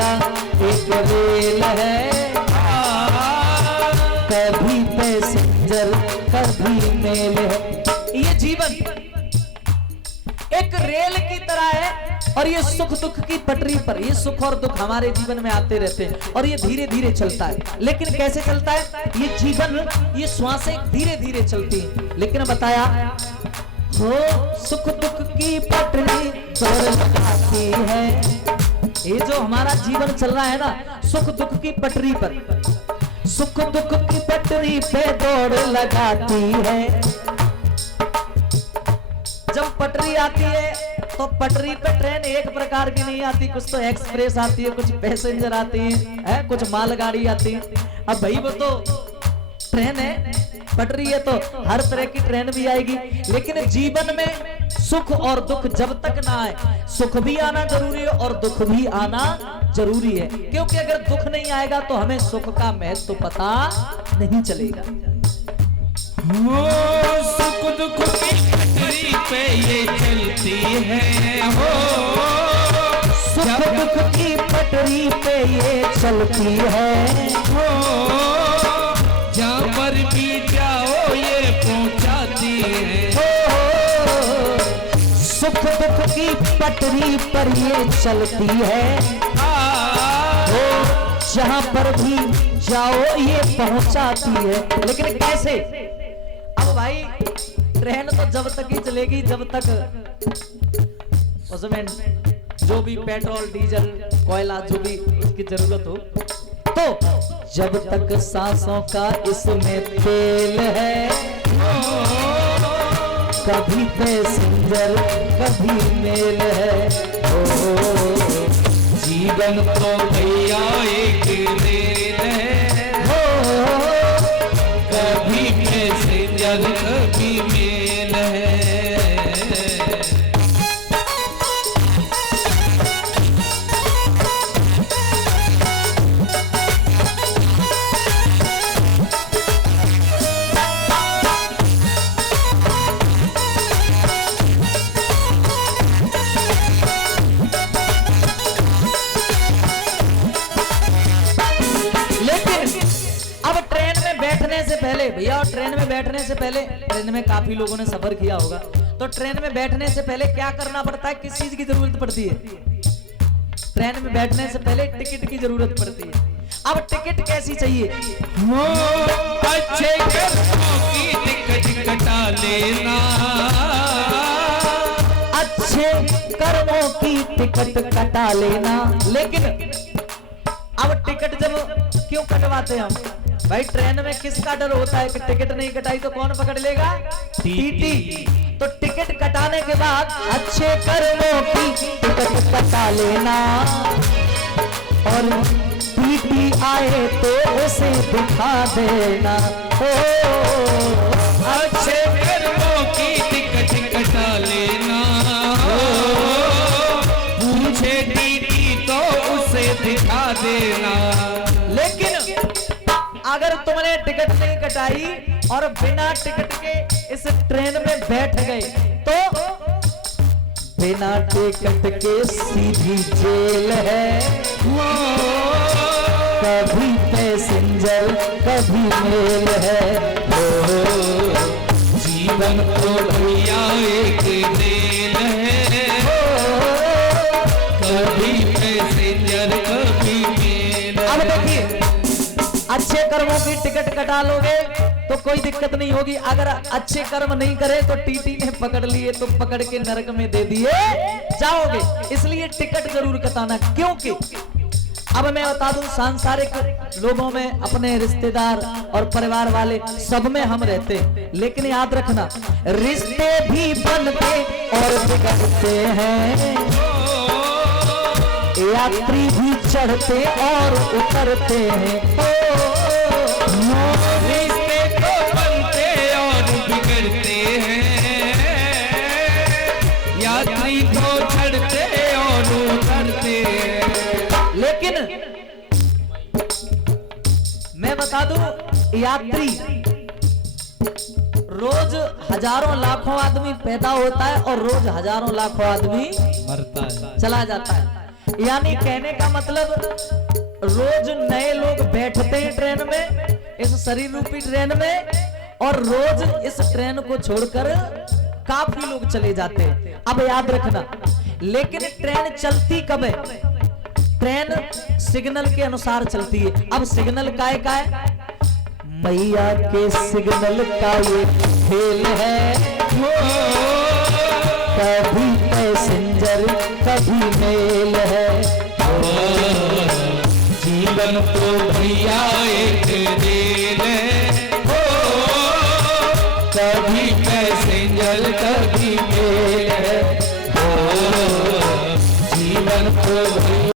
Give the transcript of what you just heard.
भैया एक रेल है, कभी पैसेंजर कभी मेल है। ये जीवन एक रेल की तरह है और ये सुख दुख की पटरी पर, ये सुख और दुख हमारे जीवन में आते रहते हैं और ये धीरे धीरे चलता है। लेकिन कैसे चलता है ये जीवन, ये श्वासें धीरे धीरे चलती हैं। लेकिन बताया हो सुख दुख की पटरी दौड़ लगाती है। ये जो हमारा जीवन चल रहा है ना सुख दुख की पटरी पर, सुख दुख की पटरी पे दौड़ लगाती है। जब पटरी आती है तो पटरी पे ट्रेन एक प्रकार की नहीं आती, कुछ तो एक्सप्रेस आती है, कुछ पैसेंजर आती है, कुछ मालगाड़ी आती है। अब भाई वो तो ट्रेन है, पटरी है तो हर तरह की ट्रेन भी आएगी। लेकिन जीवन में सुख और दुख जब तक ना आए, सुख भी आना जरूरी है और दुख भी आना जरूरी है। क्योंकि अगर दुख नहीं आएगा तो हमें सुख का महत्व पता नहीं चलेगा। सुख दुख की पटरी पे ये चलती है, हो सुख दुख की पटरी पे ये चलती है, हो जहाँ पर भी जाओ ये पहुँचाती है। हो सुख दुख की पटरी पर ये चलती है, हो जहाँ पर भी जाओ ये पहुँचाती है। लेकिन कैसे? अब भाई ट्रेन तो जब तक ही चलेगी जब तक उसमें जो भी पेट्रोल डीजल कोयला जो भी उसकी जरूरत हो, तो जब तक सांसों का इसमें तेल है, कभी पैसेंजर कभी मेल है। ओ जीवन तो भैया एक रेल है, कभी पैसेंजर कभी मेल है। भैया ट्रेन में बैठने से पहले, ट्रेन में काफी लोगों ने सफर किया होगा, तो ट्रेन में बैठने से पहले क्या करना पड़ता है, किस चीज की जरूरत पड़ती है? ट्रेन में बैठने से पहले टिकट की जरूरत पड़ती है। अब टिकट कैसी चाहिए? अच्छे कर्मों की टिकट कटा लेना, अच्छे कर्मों की टिकट कटा लेना। लेकिन अब टिकट जब क्यों कटवाते हैं हम? भाई ट्रेन में किसका डर होता है कि टिकट नहीं कटाई तो कौन पकड़ लेगा? टीटी। तो टिकट कटाने के बाद अच्छे कर्मों की टिकट कटा लेना और टीटी आए तो उसे दिखा देना। ओ अच्छे कर्मों की टिकट कटा लेना, पूछे टीटी तो उसे दिखा देना। लेकिन अगर तुमने टिकट नहीं कटाई और बिना टिकट के इस ट्रेन में बैठ गए तो बिना टिकट के सीधी जेल है, कभी पैसेंजर कभी मेल है। जीवन तो भैया एक रेल है, कभी पैसेंजर कभी मेल। अब देखिए अच्छे कर्मों की टिकट कटा लोगे तो कोई दिक्कत नहीं होगी। अगर अच्छे कर्म नहीं करे तो टीटी ने पकड़ लिए तो पकड़ के नरक में दे दिए जाओगे। इसलिए टिकट जरूर कटाना। क्योंकि अब मैं बता दूं सांसारिक लोगों में अपने रिश्तेदार और परिवार वाले सब में हम रहते हैं, लेकिन याद रखना रिश्ते भी बनते और बिगड़ते हैं, यात्री भी चढ़ते और उतरते हैं। रिश्ते तो बनते और बिगड़ते हैं, यात्री तो चढ़ते और उतरते हैं। लेकिन मैं बता दूं यात्री रोज हजारों लाखों आदमी पैदा होता है और रोज हजारों लाखों आदमी मरता है, चला जाता है। यानी कहने का मतलब रोज नए लोग बैठते हैं ट्रेन में, इस शरीर रूपी ट्रेन में, और रोज इस ट्रेन को छोड़कर काफी लोग चले जाते हैं। अब याद रखना, लेकिन ट्रेन चलती कब है? ट्रेन सिग्नल के अनुसार चलती है। अब सिग्नल का है मैया के सिग्नल का ये खेल है, कभी पैसेंजर कभी मेल है, जीवन तो भैया